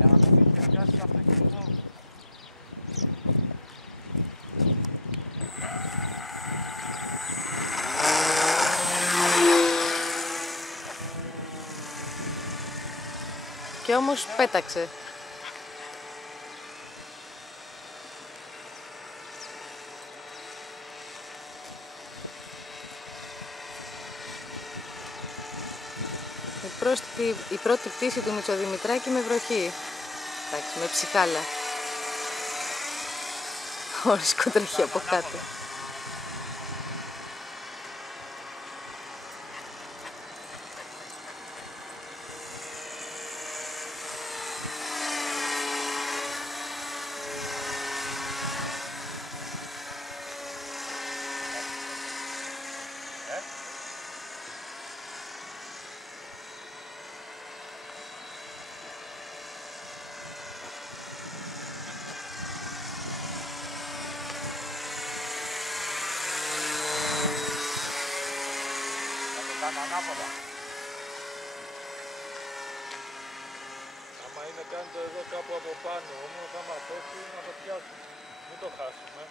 Για να μην πιάσει το αυτοκίνητο. Και όμως πέταξε. Η πρώτη πτήση του Μητσοδημητράκη με βροχή. Εντάξει, με ψυχάλα. Ο Ρίσκο τρέχει από κάτω. Ανάποδα. Άμα είναι κάντε εδώ κάπου από πάνω, όμως άμα πέσει να το πιάσουμε. Μην το χάσουμε.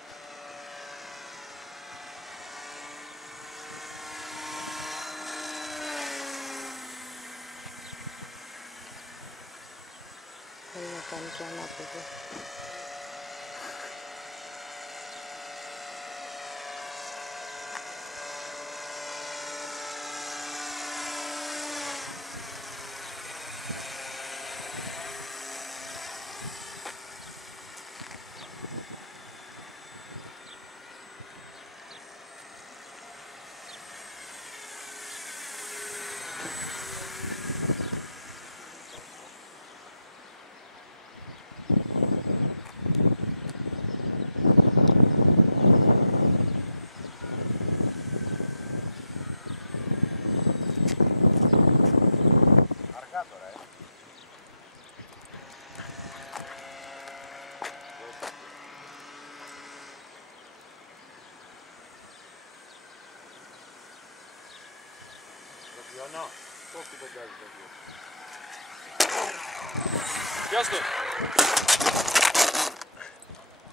Θέλει να κάνει το ανάποδο. Γιάννα, κόφτει τον γκάζι τέτοιο. Πιάστο!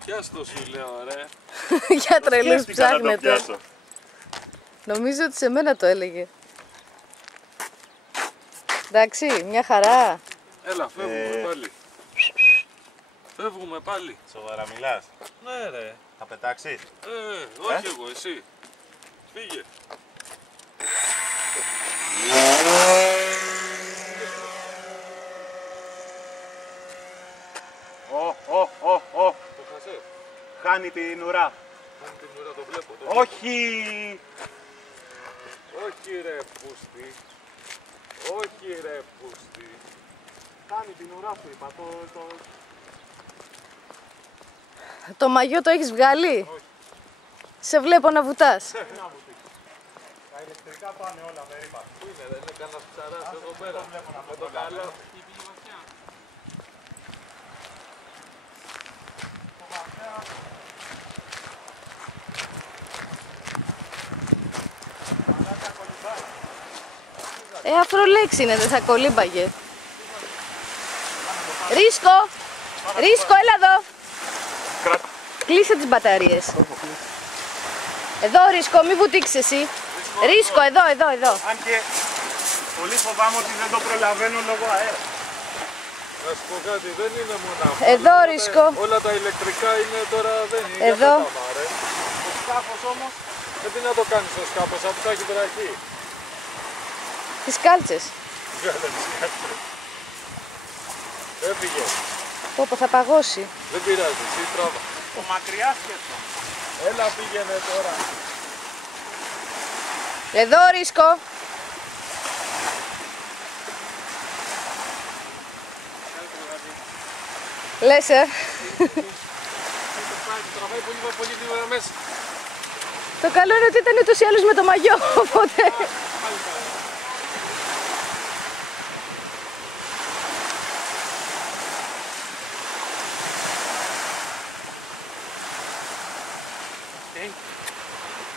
Πιάστο σου λέω ρε. Για τρελούς ψάχνετε. Νομίζω ότι σε μένα το έλεγε. Εντάξει, μια χαρά. Έλα, φεύγουμε πάλι. Φεύγουμε πάλι. Σοβαρά μιλάς? Ναι ρε. Θα πετάξεις? Όχι εγώ, εσύ. Φύγε. Το χασέ. Χάνει την ουρά. Χάνει την ουρά, το βλέπω. Όχι! Όχι ρε πούστη. Όχι ρε πούστη. Χάνει την ουρά σου είπα. Το μαγιό το έχεις βγάλει? Όχι. Σε βλέπω να βουτάς. Τα ηλεκτρικά πάνε όλα, δεν είπα. Πού είναι, δεν είναι κανένας ψαράς εδώ πέρα. Με το καλό. Αφρολέξη είναι, δεν θα κολύμπαγε. Ρίσκο! Ρίσκο, έλα εδώ! Κλείσε τις μπαταρίες. Εδώ Ρίσκο, μη βουτήξεις εσύ. Ρίσκο, εδώ. Αν και πολύ φοβάμαι ότι δεν το προλαβαίνω λόγω αέρα. Να σου πω κάτι, δεν είναι μόνο αυτό. Εδώ Ρίσκο. Όλα τα ηλεκτρικά είναι τώρα, δεν είναι. Εδώ. Το σκάφος όμως. Τι να το κάνεις στο σκάφος, αφού θα έχει βραχή. Τις κάλτσες. Βγάλε τις κάλτσες. Έφυγε. Πόπο, θα παγώσει. Δεν πειράζει, εσύ τράβα. Το μακριά σκέφτο. Έλα πήγαινε τώρα. Εδώ Ρίσκο. Λες, Τραβάει πολύ γρήγορα μέσα. Το καλό είναι ότι ήταν ούτως ή άλλως με το μαγιό, οπότε...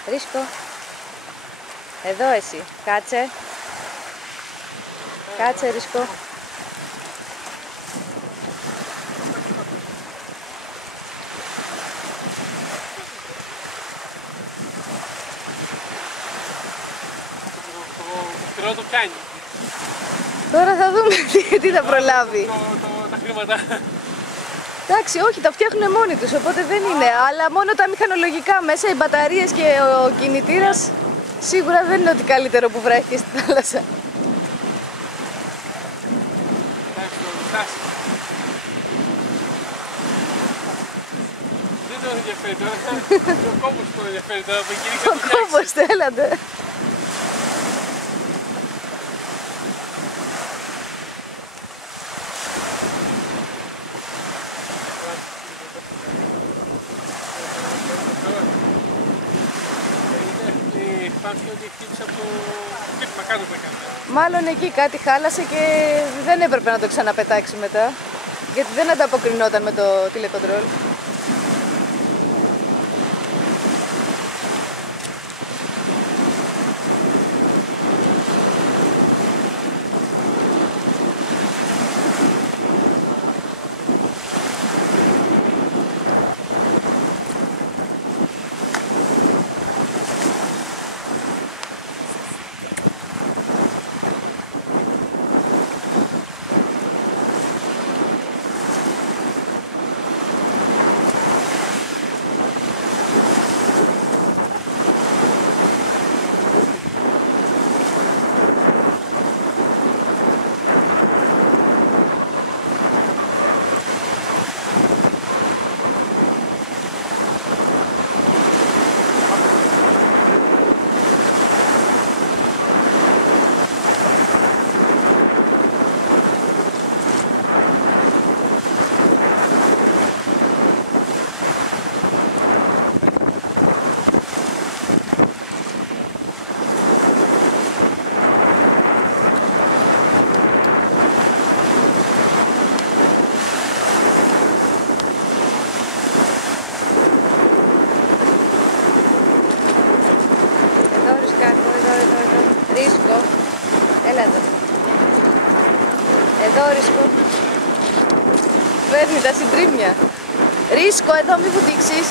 Ρίσκο. Εδώ εσύ. Κάτσε. Κάτσε Ρίσκο. Τώρα το κάνει. Τώρα θα δούμε τι θα προλάβει. Τα χρήματα. Εντάξει, όχι, τα φτιάχνουν μόνοι τους, οπότε δεν είναι. Αλλά μόνο τα μηχανολογικά μέσα, οι μπαταρίες και ο κινητήρας, σίγουρα δεν είναι ότι καλύτερο που βρέχει και στη θάλασσα. Εντάξει, το φτάσει. Δεν τον ενδιαφέρει τώρα. Ο κόμπος τον ενδιαφέρει τώρα που γίνει Ο κόμπος, θέλατε. Φάνηκε ότι χτύπησε από το χτύπημα κάτω που έκανε. Μάλλον εκεί κάτι χάλασε και δεν έπρεπε να το ξαναπετάξει μετά. Γιατί δεν ανταποκρινόταν με το τηλεκοντρόλ. Ρίσκο, έλα εδώ. Εδώ Ρίσκο. Παίρνει τα συντρίμμια. Ρίσκο, εδώ μη βουτήξεις.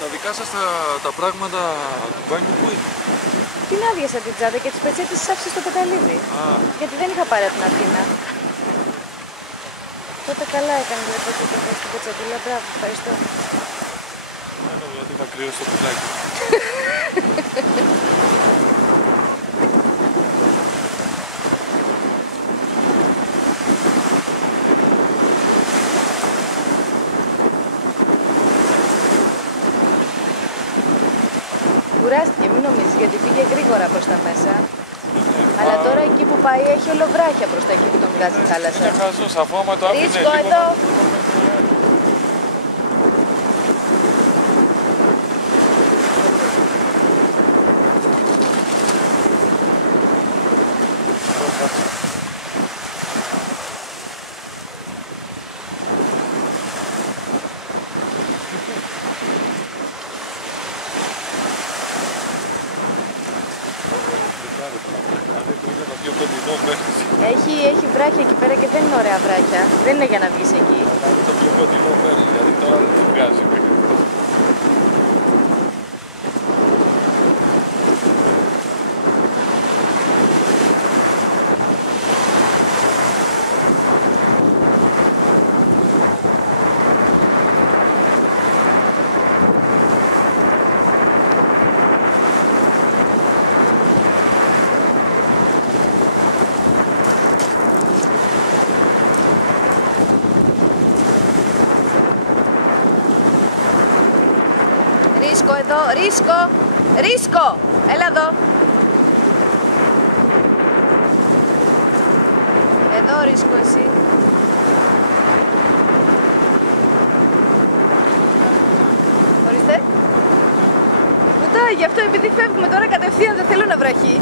Τα δικά σας τα πράγματα του μπάνιου πού είναι? Την άδειασα την τσάντα και τις πετσέτες τις άφησα στο πεταλίδι. Γιατί δεν είχα πάρει από την Αθήνα. Τότε καλά έκανε δηλαδή και το βάζει στην πετσατούλα. Μπράβο, ευχαριστώ. Γιατί θα κρύωσε το πουλάκι. Κουράστηκε, μην νομίζεις, γιατί πήγε γρήγορα προς τα μέσα. Αλλά τώρα εκεί που πάει έχει ολοβράχια προς τα εκεί που τον βγάζει η θάλασσα. Είναι χαζός, αφού άμα το άφηνε Ρίσκο, λίγο... εδώ. Έχει βράχια εκεί πέρα και δεν είναι ωραία βράχια. Δεν είναι για να βγεις εκεί. Αλλά είναι το πιο κοντινό μέρος, γιατί τώρα δεν το βγάζει μέχρι εδώ. Ρίσκο εδώ, Ρίσκο, Ρίσκο, έλα εδώ. Εδώ Ρίσκο εσύ. Ορίστε. Βουτάει, γι' αυτό επειδή φεύγουμε τώρα κατευθείαν δεν θέλω να βραχεί.